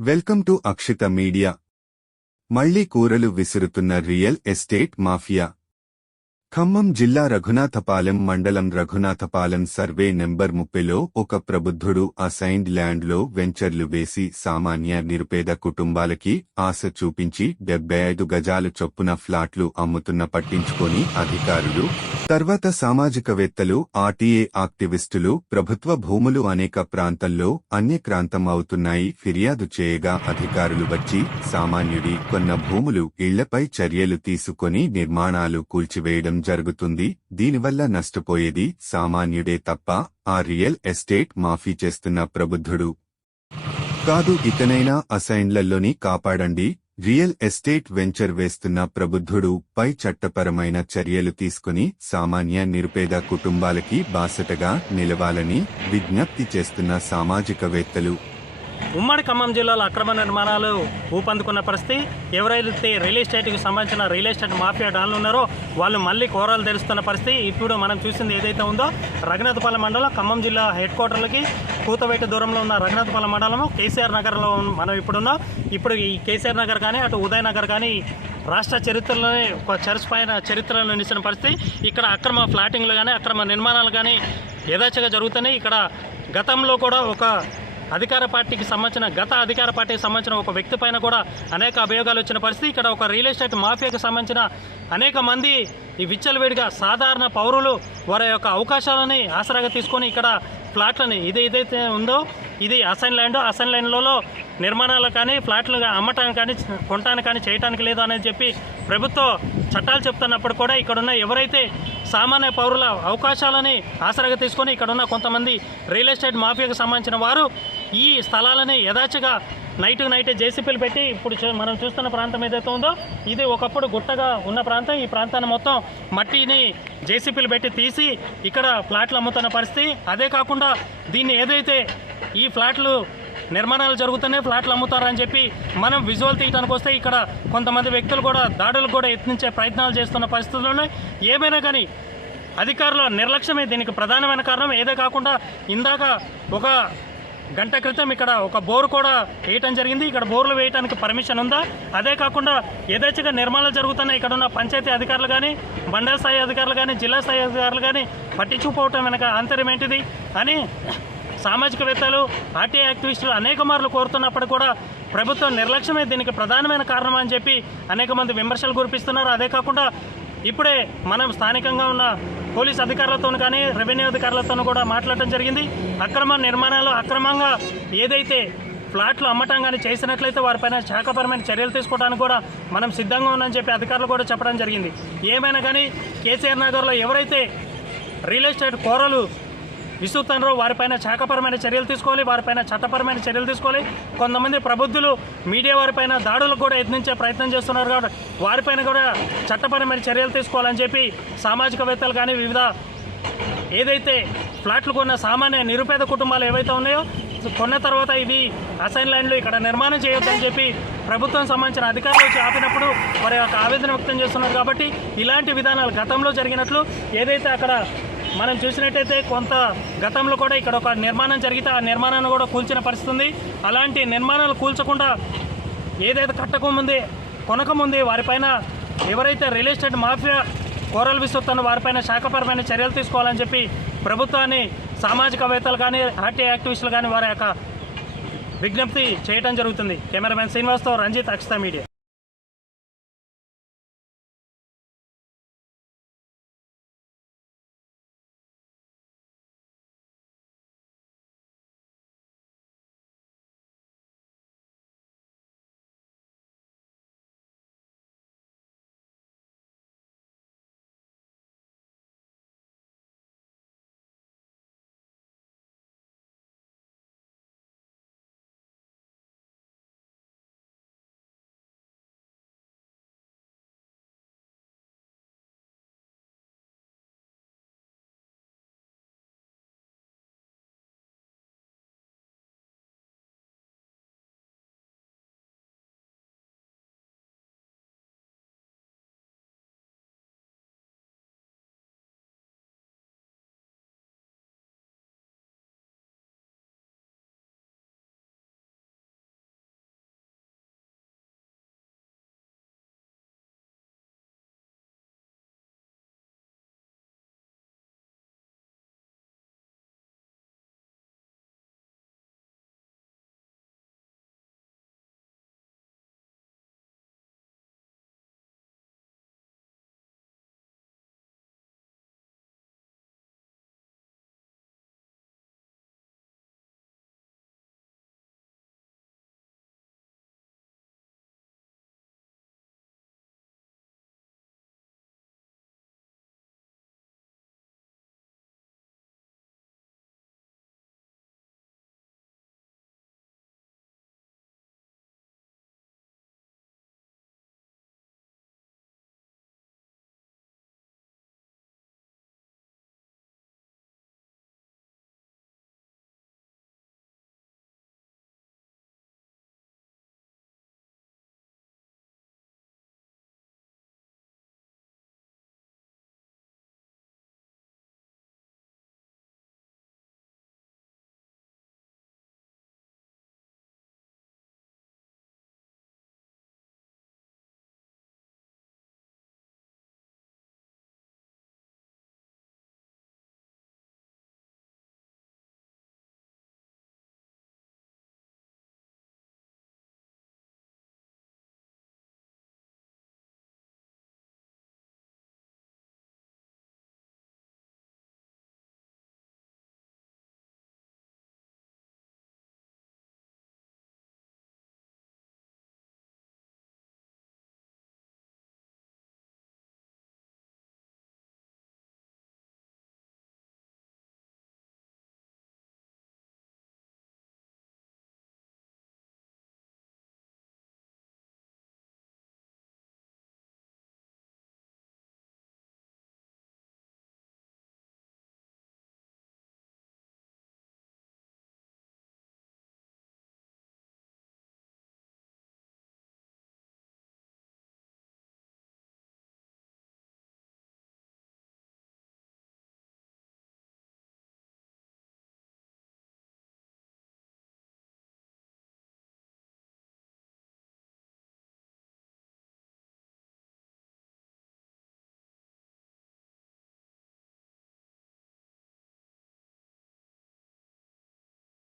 Welcome to Akshita media. మళ్ళీ కూరలు విసురుతున్న రియల్ ఎస్టేట్ మాఫియా. ఖమ్మం జిల్లా రఘునాథపాలెం మండలం రఘునాథపాలెం సర్వే నెంబర్ ముప్పైలో ఒక ప్రబుద్ధుడు అసైన్డ్ ల్యాండ్లో వెంచర్లు వేసి సామాన్య నిరుపేద కుటుంబాలకి ఆశ చూపించి డెబ్బై ఐదు గజాలు చొప్పున ఫ్లాట్లు అమ్ముతున్న పట్టించుకొని అధికారులు తర్వాత సామాజికవేత్తలు ఆర్టీఏ యాక్టివిస్టులు ప్రభుత్వ భూములు అనేక ప్రాంతంలో అన్యక్రాంతం అవుతున్నాయి. ఫిర్యాదు చేయగా అధికారులు వచ్చి సామాన్యుడి కొన్న భూములు ఇళ్ళపై చర్యలు తీసుకొని నిర్మాణాలు కూల్చివేయడం జరుగుతుంది. దీనివల్ల నష్టపోయేది సామాన్యుడే తప్ప ఆ రియల్ ఎస్టేట్ మాఫీ చేస్తున్న ప్రబుద్ధుడు. కాదు ఇతనైనా అసైన్లలోని కాపాడండి. రియల్ ఎస్టేట్ వెంచర్ వేస్తున్న ప్రబుద్ధుడు పై చట్టపరమైన చర్యలు తీసుకుని సామాన్య నిరుపేద కుటుంబాలకి బాసటగా నిలవాలని విజ్ఞప్తి చేస్తున్న సామాజికవేత్తలు. ఉమ్మడి ఖమ్మం జిల్లాలో అక్రమ నిర్మాణాలు ఊపందుకున్న పరిస్థితి. ఎవరైతే రియల్ ఎస్టేట్కి సంబంధించిన రియల్ ఎస్టేట్ మాఫియా డాన్లు ఉన్నారో వాళ్ళు మళ్ళీ కోరాలు తెరుస్తున్న పరిస్థితి. ఇప్పుడు మనం చూసింది ఏదైతే ఉందో రఘునాథపాలెం మండలం ఖమ్మం జిల్లా హెడ్ క్వార్టర్లకి కూతవేట దూరంలో ఉన్న రఘునాథపాలెం మండలం కేసీఆర్ నగర్లో మనం ఇప్పుడున్నాం ఇప్పుడు ఈ కేసీఆర్ నగర్ కానీ అటు ఉదయ్ నగర్ కానీ రాష్ట్ర చరిత్రలోనే ఒక చరిసిపోయిన చరిత్రలో నిలిచిన పరిస్థితి. ఇక్కడ అక్రమ ఫ్లాటింగ్లు కానీ అక్రమ నిర్మాణాలు కానీ యథాచగా జరుగుతున్నాయి. ఇక్కడ గతంలో కూడా ఒక అధికార పార్టీకి సంబంధించిన గత అధికార పార్టీకి సంబంధించిన ఒక వ్యక్తి పైన కూడా అనేక అభియోగాలు వచ్చిన పరిస్థితి. ఇక్కడ ఒక రియల్ ఎస్టేట్ మాఫియాకి సంబంధించిన అనేక మంది ఈ విచ్చలవిడిగా సాధారణ పౌరులు వారి యొక్క అవకాశాలని ఆసరాగా తీసుకొని ఇక్కడ ఫ్లాట్లని ఇది ఏదైతే ఉందో ఇది అసైన్ ల్యాండ్ అసైన్ ల్యాండ్లలో నిర్మాణాలు కానీ ఫ్లాట్లు అమ్మటానికి కానీ కొనటానికి కానీ చేయటానికి లేదు అనేది చెప్పి ప్రభుత్వ చట్టాలు చెప్తున్నప్పుడు కూడా ఇక్కడున్న ఎవరైతే సామాన్య పౌరుల అవకాశాలని ఆసరాగా తీసుకొని ఇక్కడున్న కొంతమంది రియల్ ఎస్టేట్ మాఫియాకు సంబంధించిన వారు ఈ స్థలాలని యథాచిగా నైట్ నైట్ జేసీపీలు పెట్టి ఇప్పుడు చూ- మనం చూస్తున్న ప్రాంతం ఏదైతే ఉందో ఇది ఒకప్పుడు గుట్టగా ఉన్న ప్రాంతం. ఈ ప్రాంతాన్ని మొత్తం మట్టిని జేసీపీలు పెట్టి తీసి ఇక్కడ ఫ్లాట్లు అమ్ముతున్న పరిస్థితి. అదే కాకుండా దీన్ని ఏదైతే ఈ ఫ్లాట్లు నిర్మాణాలు జరుగుతున్నాయి ఫ్లాట్లు అమ్ముతారని చెప్పి మనం విజువల్ తీయడానికి వస్తే ఇక్కడ కొంతమంది వ్యక్తులు కూడా దాడులకు కూడా యత్నించే ప్రయత్నాలు చేస్తున్న పరిస్థితుల్లోనే ఏమైనా కానీ అధికారుల నిర్లక్ష్యమే దీనికి ప్రధానమైన కారణం. ఏదే కాకుండా ఇందాక ఒక గంట క్రితం ఇక్కడ ఒక బోరు కూడా వేయటం జరిగింది. ఇక్కడ బోర్లు వేయడానికి పర్మిషన్ ఉందా? అదే కాకుండా యథేచ్ఛగా నిర్మాణాలు జరుగుతున్నాయి. ఇక్కడ ఉన్న పంచాయతీ అధికారులు కానీ మండల స్థాయి అధికారులు కానీ జిల్లా స్థాయి అధికారులు కానీ పట్టించుకోవటం వెనక అంతర్యం ఏంటిది? అని సామాజికవేత్తలు ఆర్టీఐ యాక్టివిస్టులు అనేక మార్లు కోరుతున్నప్పుడు కూడా ప్రభుత్వం నిర్లక్ష్యమే దీనికి ప్రధానమైన కారణం అని చెప్పి అనేక మంది విమర్శలు కురిపిస్తున్నారు. అదే కాకుండా ఇప్పుడే మనం స్థానికంగా ఉన్న పోలీస్ అధికారులతో కానీ రెవెన్యూ అధికారులతో కూడా మాట్లాడటం జరిగింది. అక్రమ నిర్మాణాలు అక్రమంగా ఏదైతే ఫ్లాట్లు అమ్మటం కానీ చేసినట్లయితే వారిపైన శాఖపరమైన చర్యలు తీసుకోవడానికి కూడా మనం సిద్ధంగా ఉందని చెప్పి అధికారులు కూడా చెప్పడం జరిగింది. ఏమైనా కానీ కేసీఆర్ నగర్లో ఎవరైతే రియల్ ఎస్టేట్ కోరలు విసురుతున్నారో వారిపైన శాఖపరమైన చర్యలు తీసుకోవాలి వారిపైన చట్టపరమైన చర్యలు తీసుకోవాలి. కొంతమంది ప్రబుద్ధులు మీడియా వారిపైన దాడులకు కూడా యత్నించే ప్రయత్నం చేస్తున్నారు కాబట్టి వారిపైన కూడా చట్టపరమైన చర్యలు తీసుకోవాలని చెప్పి సామాజికవేత్తలు కానీ వివిధ ఏదైతే ఫ్లాట్లు కొన్న సామాన్య నిరుపేద కుటుంబాలు ఏవైతే ఉన్నాయో కొన్న తర్వాత ఇవి అసైన్ లైన్లు ఇక్కడ నిర్మాణం చేయొద్దని చెప్పి ప్రభుత్వం సంబంధించిన అధికారులు వచ్చి ఆపినప్పుడు వారి యొక్క ఆవేదన వ్యక్తం చేస్తున్నారు కాబట్టి ఇలాంటి విధానాలు గతంలో జరిగినట్లు ఏదైతే అక్కడ మనం చూసినట్టయితే కొంత గతంలో కూడా ఇక్కడ ఒక నిర్మాణం జరిగితే ఆ నిర్మాణాన్ని కూడా కూల్చిన పరిస్థితి ఉంది. అలాంటి నిర్మాణాలు కూల్చకుండా ఏదైతే కట్టకముందే కొనకముందే వారిపైన ఎవరైతే రియల్ ఎస్టేట్ మాఫియా కోరలు విసురుతున్న వారిపైన శాఖపరమైన చర్యలు తీసుకోవాలని చెప్పి ప్రభుత్వాన్ని సామాజికవేత్తలు కానీ ఆర్టీ యాక్టివిస్టులు కానీ వారి యొక్క విజ్ఞప్తి చేయడం జరుగుతుంది. కెమెరామెన్ శ్రీనివాస్తో రంజిత్ అక్షిత మీడియా.